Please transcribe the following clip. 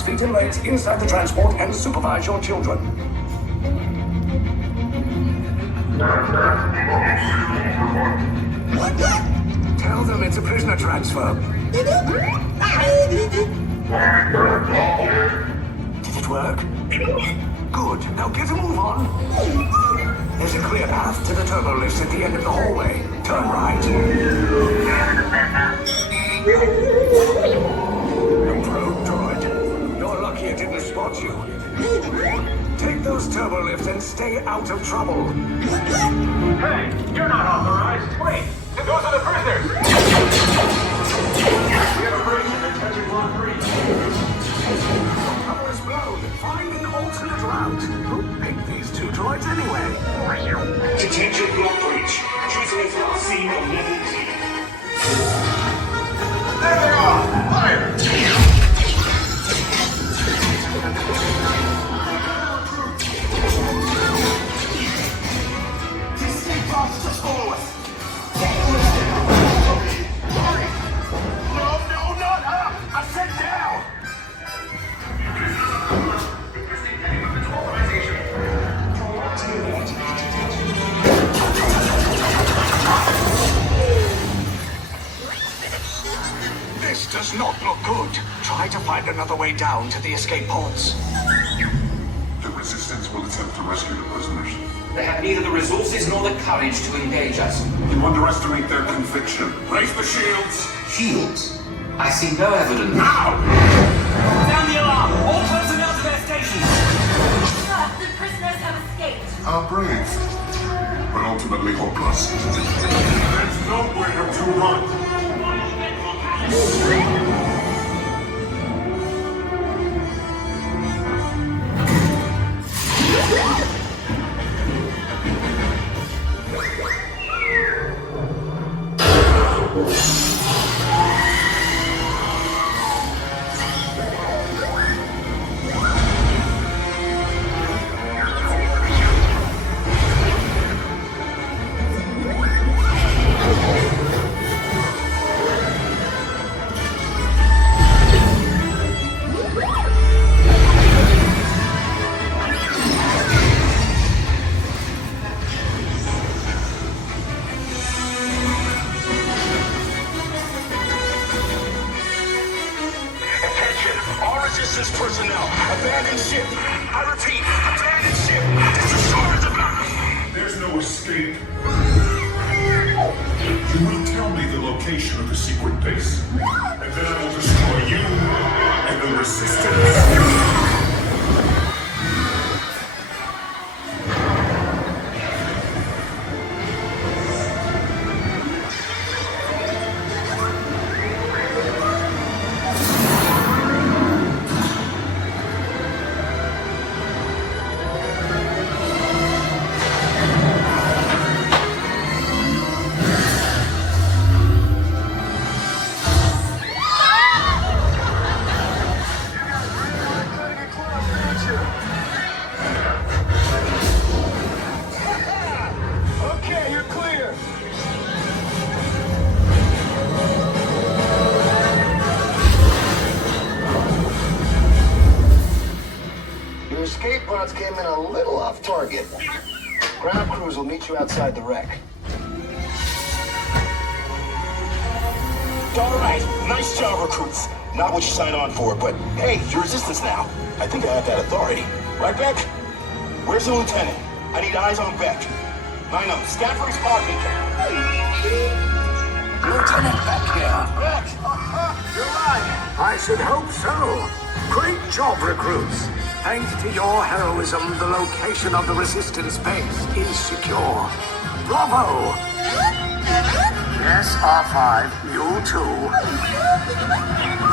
Feet and legs inside the transport and supervise your children. What? Tell them it's a prisoner transfer. Did it work? Good. Now get a move on. There's a clear path to the turbo lifts at the end of the hallway. Turn right. Improved droid. You're lucky it didn't spot you. Take those turbo lifts and stay out of trouble. Hey, you're not authorized. Wait, those are the prisoners. We have a breach in attention block 3. Cover is blown. Find an alternate route. Who picked these two droids anyway? Detention block breach. Prisoners are seen on level T. There they are! Fire! These escape pods just follow us. Hurry! No, not her! I said down! This does not look good. Try to find another way down to the escape pods. The Resistance will attempt to rescue the prisoners. They have neither the resources nor the courage to engage us. You underestimate their conviction. Raise the shields! Shields? I see no evidence. Now! Sound the alarm! All personnel to their stations! Sir, the prisoners have escaped. How brave, but ultimately hopeless. There's nowhere to run. Resistance personnel, abandon ship. I repeat, abandon ship. This destroyer the block. There's no escape. You will tell me the location of the secret base, and then I will destroy you and the Resistance. Okay, you're clear. Your escape pods came in a little off target. Ground crews will meet you outside the wreck. All right, nice job, recruits. Not what you signed on for, but hey, you're Resistance now. I think I have that authority. Right, Beck? Where's the lieutenant? I need eyes on Beck. I know, Stafford's pod beacon. Lieutenant Beck here. Beck! You're right. I should hope so. Great job, recruits. Thanks to your heroism, the location of the Resistance base is secure. Bravo! Yes, R5, you too.